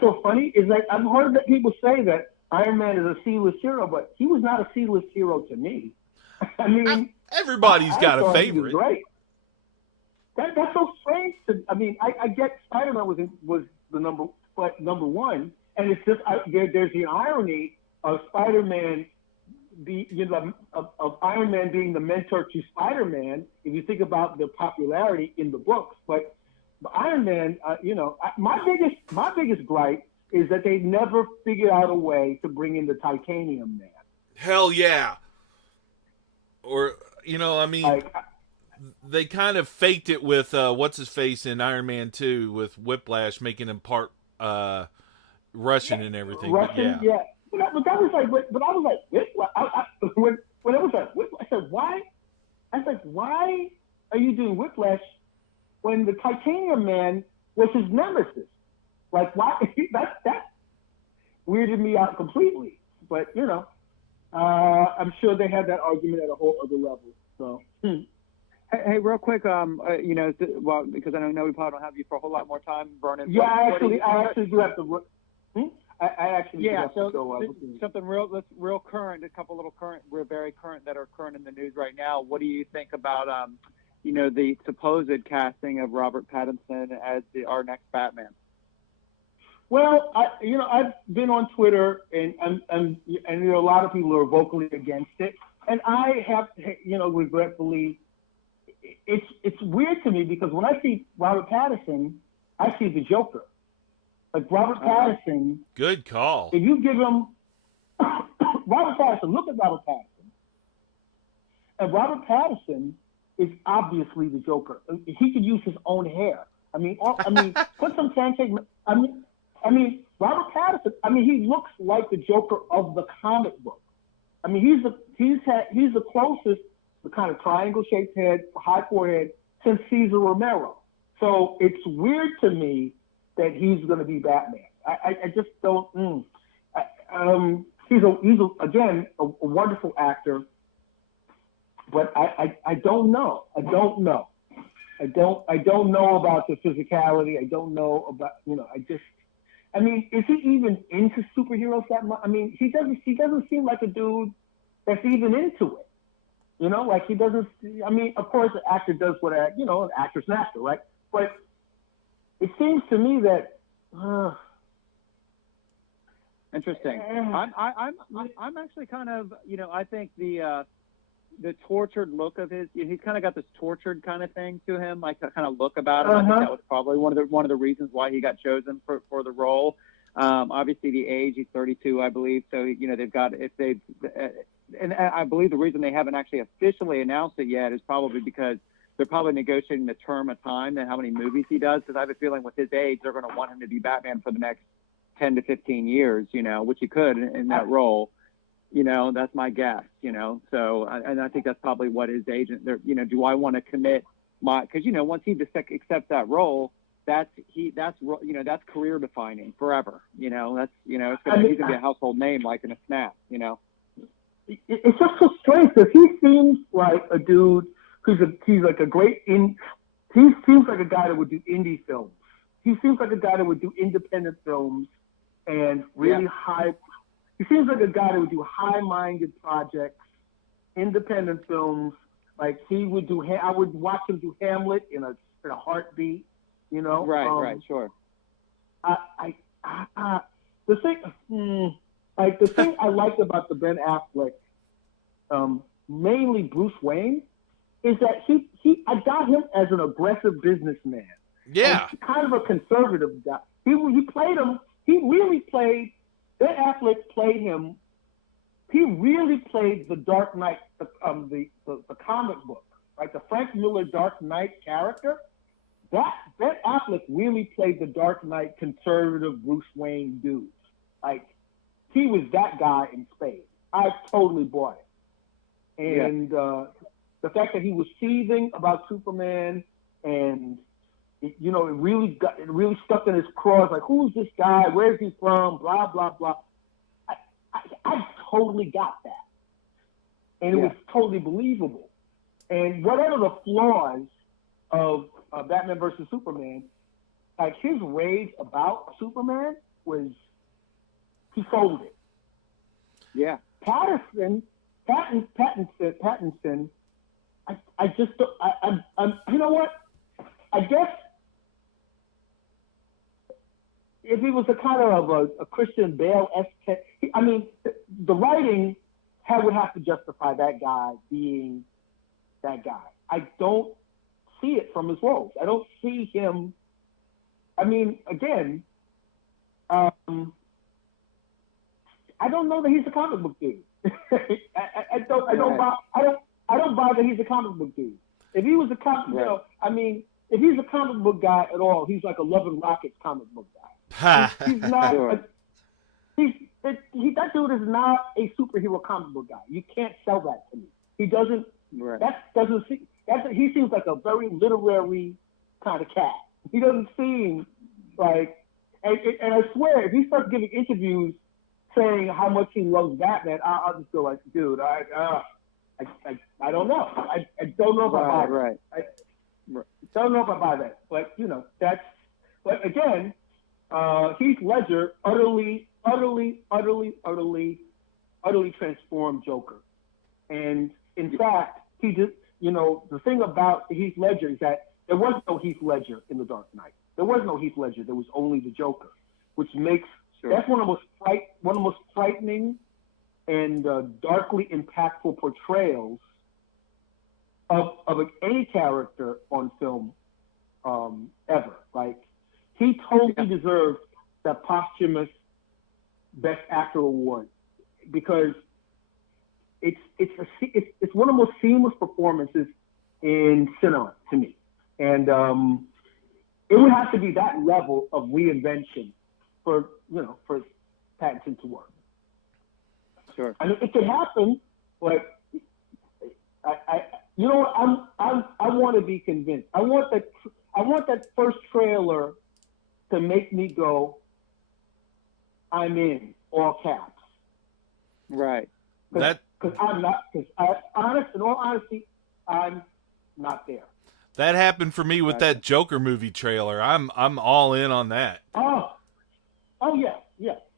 so funny is that I've heard that people say that Iron Man is a C-list hero, but he was not a C-list hero to me. Everybody's got a favorite. He was great. That's so strange. I get Spider-Man was the number one, and it's just there's the irony of Spider-Man, of Iron Man being the mentor to Spider-Man. If you think about the popularity in the books, but Iron Man, my biggest gripe is that they never figured out a way to bring in the Titanium Man. Hell yeah. Or they kind of faked it with what's his face in Iron Man 2 with Whiplash making him part Russian and everything. Russian, yeah. But I was like, when it was like Whiplash, I said, why? I was like, why are you doing Whiplash when the Titanium Man was his nemesis? Like, why? That weirded me out completely. But I'm sure they had that argument at a whole other level. So. Hey, real quick, because I know we probably don't have you for a whole lot more time, Vernon. Yeah, I actually do have to. I actually yeah. Do have to go, something real current, a couple little current, very current that are current in the news right now. What do you think about the supposed casting of Robert Pattison as our next Batman? Well, I've been on Twitter and a lot of people are vocally against it, and I have, regretfully. It's weird to me because when I see Robert Pattison, I see the Joker. Like Robert Pattison. Good call. If you give him Robert Pattison, look at Robert Pattison. And Robert Pattison is obviously the Joker. He could use his own hair. Put some pancake. Robert Pattison. He looks like the Joker of the comic book. He's the closest. The kind of triangle-shaped head, high forehead, since Cesar Romero. So it's weird to me that he's going to be Batman. I just don't. He's again a wonderful actor, but I don't know. I don't know about the physicality. I don't know about is he even into superheroes that much? He doesn't seem like a dude that's even into it. He doesn't. Of course, the actor does what an actor's an actor, right? But it seems to me that. Interesting. I'm actually kind of, I think the tortured look of his. He's kind of got this tortured kind of thing to him, like kind of look about him. I think that was probably one of the reasons why he got chosen for the role. Obviously, the age, he's 32, I believe. So and I believe the reason they haven't actually officially announced it yet is probably because they're probably negotiating the term of time and how many movies he does. Because I have a feeling with his age, they're going to want him to be Batman for the next 10 to 15 years, which he could in that role. That's my guess, So, and I think that's probably what his agent, do I want to commit because, once he accepts that role, that's career defining forever. It's he's gonna be a household name like in a snap. It's just so strange because he seems like a dude he seems like a guy that would do indie films. He seems like a guy that would do independent films and really high. He seems like a guy that would do high-minded projects, independent films. Like he would do. I would watch him do Hamlet in a heartbeat. Right, sure. The thing I liked about the Ben Affleck, mainly Bruce Wayne, is that I got him as an aggressive businessman. Yeah. And kind of a conservative guy. He played him. He really played. Ben Affleck played him. He really played the Dark Knight, the comic book, like the Frank Miller Dark Knight character. That Ben Affleck really played the Dark Knight conservative Bruce Wayne dude. Like he was that guy in spades. I totally bought it. And the fact that he was seething about Superman, and it really stuck in his craw. Like, who's this guy? Where's he from? Blah blah blah. I totally got that, and it was totally believable. And whatever the flaws of Batman versus Superman, like his rage about Superman was, he sold it. Yeah. Pattinson. I just, you know what? I guess if he was a kind of a Christian Bale-esque, the writing would have to justify that guy being that guy. I don't see it from his roles. I don't see him. Again, I don't know that he's a comic book dude. I don't buy that he's a comic book dude. If he was a comic, if he's a comic book guy at all, he's like a Love and Rockets comic book guy. He's not. Sure. That dude is not a superhero comic book guy. You can't sell that to me. He doesn't. Right. He seems like a very literary kind of cat. He doesn't seem like. And I swear, if he starts giving interviews saying how much he loves Batman, I'll just go like, dude, I don't know. I don't know if I buy that. I don't know if I buy that. But But again, Heath Ledger utterly transformed Joker. And in fact, he just, the thing about Heath Ledger is that there was no Heath Ledger in The Dark Knight. There was no Heath Ledger. There was only the Joker, which makes that's one of the most frightening and darkly impactful portrayals of any character on film ever. Like, he totally deserved that posthumous Best Actor award because it's one of the most seamless performances in cinema to me, and it would have to be that level of reinvention for Pattinson to work. Sure. I mean, it could happen, but I want to be convinced. I want that first trailer to make me go, I'm in, all caps. Right. Because I'm not. In all honesty, I'm not there. That happened for me with that Joker movie trailer. I'm all in on that. Oh yeah.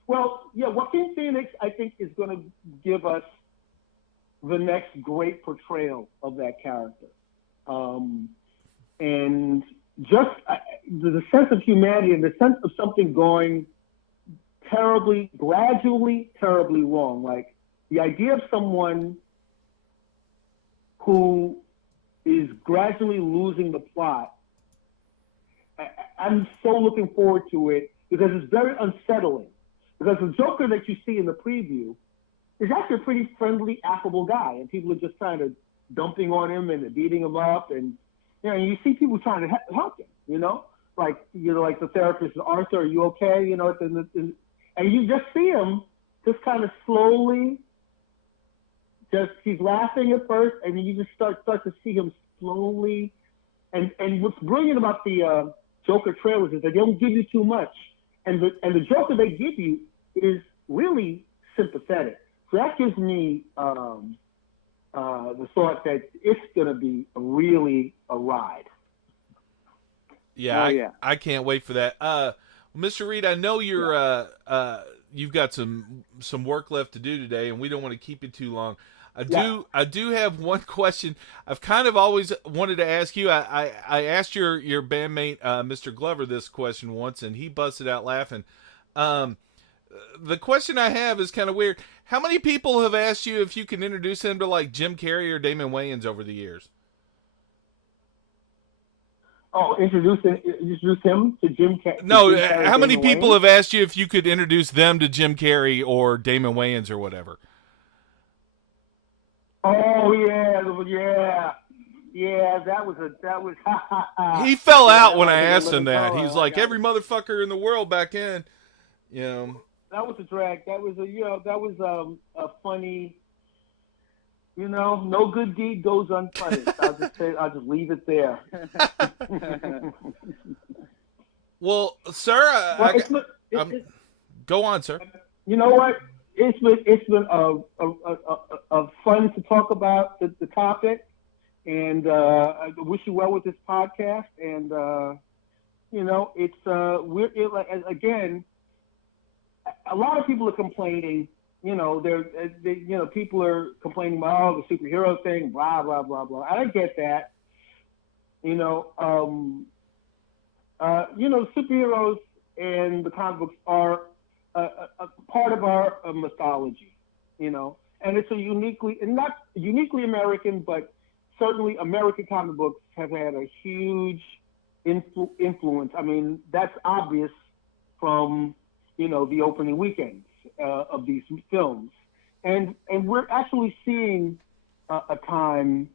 Well, yeah, Joaquin Phoenix, I think, is going to give us the next great portrayal of that character. And just the sense of humanity and the sense of something going gradually terribly wrong. Like the idea of someone who is gradually losing the plot. I'm so looking forward to it because it's very unsettling. Because the Joker that you see in the preview is actually a pretty friendly, affable guy, and people are just kind of dumping on him and beating him up, and you see people trying to help him. Like the therapist, Arthur, are you okay? And you just see him just kind of slowly. He's laughing at first, and then you just start to see him slowly. And what's brilliant about the Joker trailers is they don't give you too much, and the Joker they give you is really sympathetic. So that gives me the thought that it's going to be really a ride. Yeah, I can't wait for that. Mr. Reid, I know you've got some work left to do today, and we don't want to keep you too long. I do have one question I've kind of always wanted to ask you. I asked your bandmate Mr. Glover this question once, and he busted out laughing. The question I have is kind of weird. How many people have asked you if you can introduce them to like Jim Carrey or Damon Wayans over the years? Oh, introduce him to Jim Carrey? No, how many people have asked you if you could introduce them to Jim Carrey or Damon Wayans or whatever? Oh yeah. That was. He fell out when I asked him that. He's like every motherfucker in the world back then. You know. That was a drag. That was a funny. You know, no good deed goes unpunished. I'll just leave it there. Well, sir, go on, sir. You know what? It's been a fun to talk about the topic, and I wish you well with this podcast. And you know, again, a lot of people are complaining. You know, people are complaining about the superhero thing, blah blah blah blah. I get that. You know, superheroes and the comic books are a part of our mythology. You know, and it's not uniquely American, but certainly American comic books have had a huge influence. I mean, that's obvious from the opening weekends of these films, and we're actually seeing a time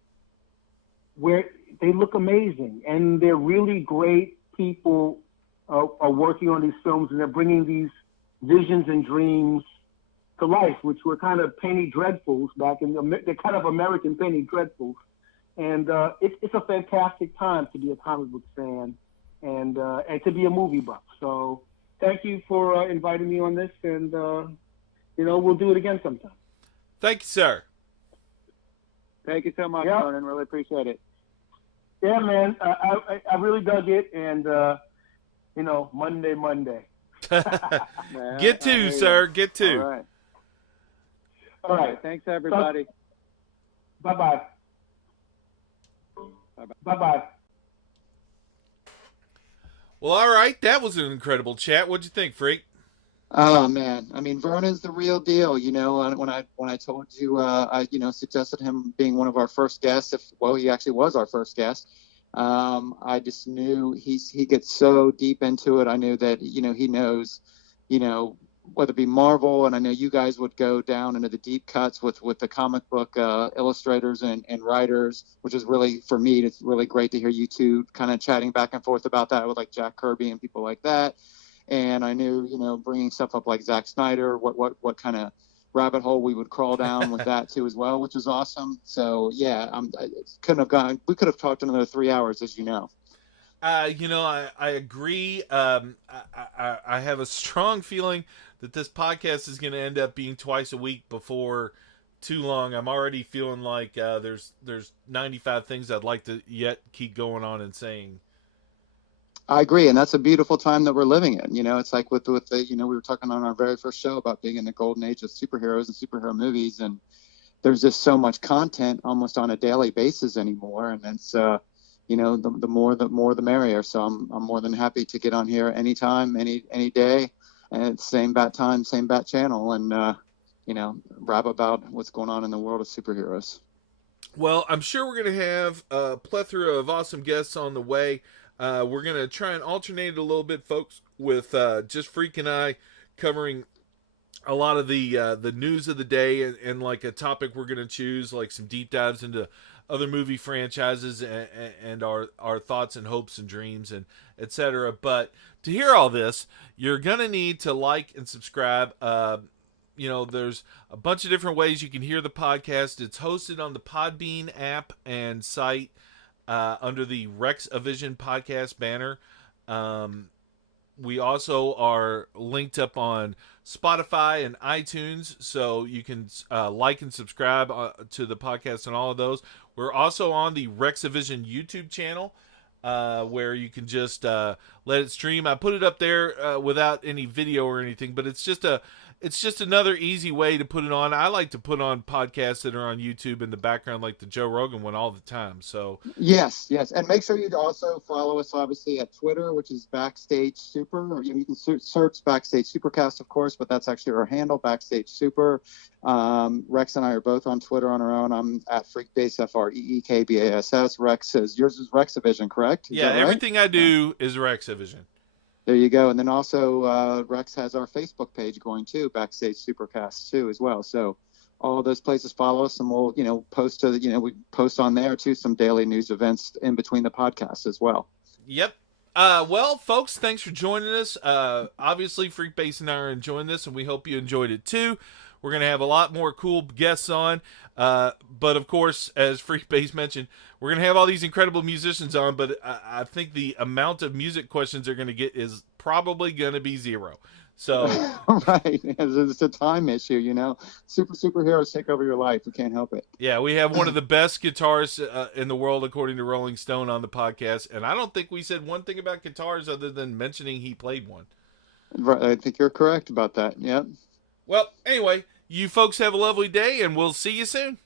where they look amazing, and they're really great people are working on these films, and they're bringing these visions and dreams to life, which were kind of penny dreadfuls back in they're kind of American penny dreadfuls, and it's a fantastic time to be a comic book fan and to be a movie buff. So. Thank you for inviting me on this, and we'll do it again sometime. Thank you, sir. Thank you so much, Vernon. Really appreciate it. Yeah, man. I really dug it, and Monday. Get to, sir. Get to. All right. Thanks, everybody. Bye-bye. Bye-bye. Well, all right. That was an incredible chat. What'd you think, Freak? Oh man, I mean, Vernon's the real deal. You know, when I told you, I suggested him being one of our first guests. He actually was our first guest. I just knew he gets so deep into it. I knew that he knows, whether it be Marvel, and I know you guys would go down into the deep cuts with the comic book illustrators and writers, which is really, for me, it's really great to hear you two kind of chatting back and forth about that with like Jack Kirby and people like that. And I knew, bringing stuff up like Zack Snyder, what kind of rabbit hole we would crawl down with that too as well, which was awesome. So yeah, we could have talked another 3 hours, as you know. I agree. I have a strong feeling that this podcast is going to end up being twice a week before too long. I'm already feeling like there's 95 things I'd like to yet keep going on and saying. I agree, and that's a beautiful time that we're living in. It's like with the we were talking on our very first show about being in the golden age of superheroes and superhero movies, and there's just so much content almost on a daily basis anymore, and it's the more the merrier. So I'm more than happy to get on here anytime, any day, and it's same bat time, same bat channel, and rap about what's going on in the world of superheroes. Well, I'm sure we're going to have a plethora of awesome guests on the way. We're going to try and alternate it a little bit, folks, with just Freak and I covering a lot of the news of the day and like a topic we're going to choose, like some deep dives into other movie franchises and our thoughts and hopes and dreams and etc. But to hear all this, you're going to need to like and subscribe. There's a bunch of different ways you can hear the podcast. It's hosted on the Podbean app and site under the Rex A Vision podcast banner. We also are linked up on Spotify and iTunes, so you can like and subscribe to the podcast on all of those. We're also on the Rexivision YouTube channel, where you can just let it stream. I put it up there without any video or anything, but it's just another easy way to put it on. I like to put on podcasts that are on YouTube in the background, like the Joe Rogan one, all the time. So yes, and make sure you also follow us, obviously, at Twitter, which is Backstage Super. Or you can search Backstage Supercast, of course, but that's actually our handle, Backstage Super. Rex and I are both on Twitter on our own. I'm at Freekbass, FREEKBASS. Yours is Rexivision, correct? Is yeah, that right? everything I do is Rexivision. There you go. And then also Rex has our Facebook page going too, Backstage Supercast too as well. So all those places, follow us, and we'll post we post on there too some daily news events in between the podcasts as well. Yep. Well, folks, thanks for joining us. Obviously, Freekbass and I are enjoying this, and we hope you enjoyed it too. We're going to have a lot more cool guests on. But, of course, as Freekbass mentioned, we're going to have all these incredible musicians on, but I think the amount of music questions they're going to get is probably going to be zero. So right. It's a time issue, Superheroes take over your life. You can't help it. Yeah, we have one of the best guitarists in the world, according to Rolling Stone, on the podcast. And I don't think we said one thing about guitars other than mentioning he played one. Right, I think you're correct about that. Yep. Well, anyway, you folks have a lovely day, and we'll see you soon.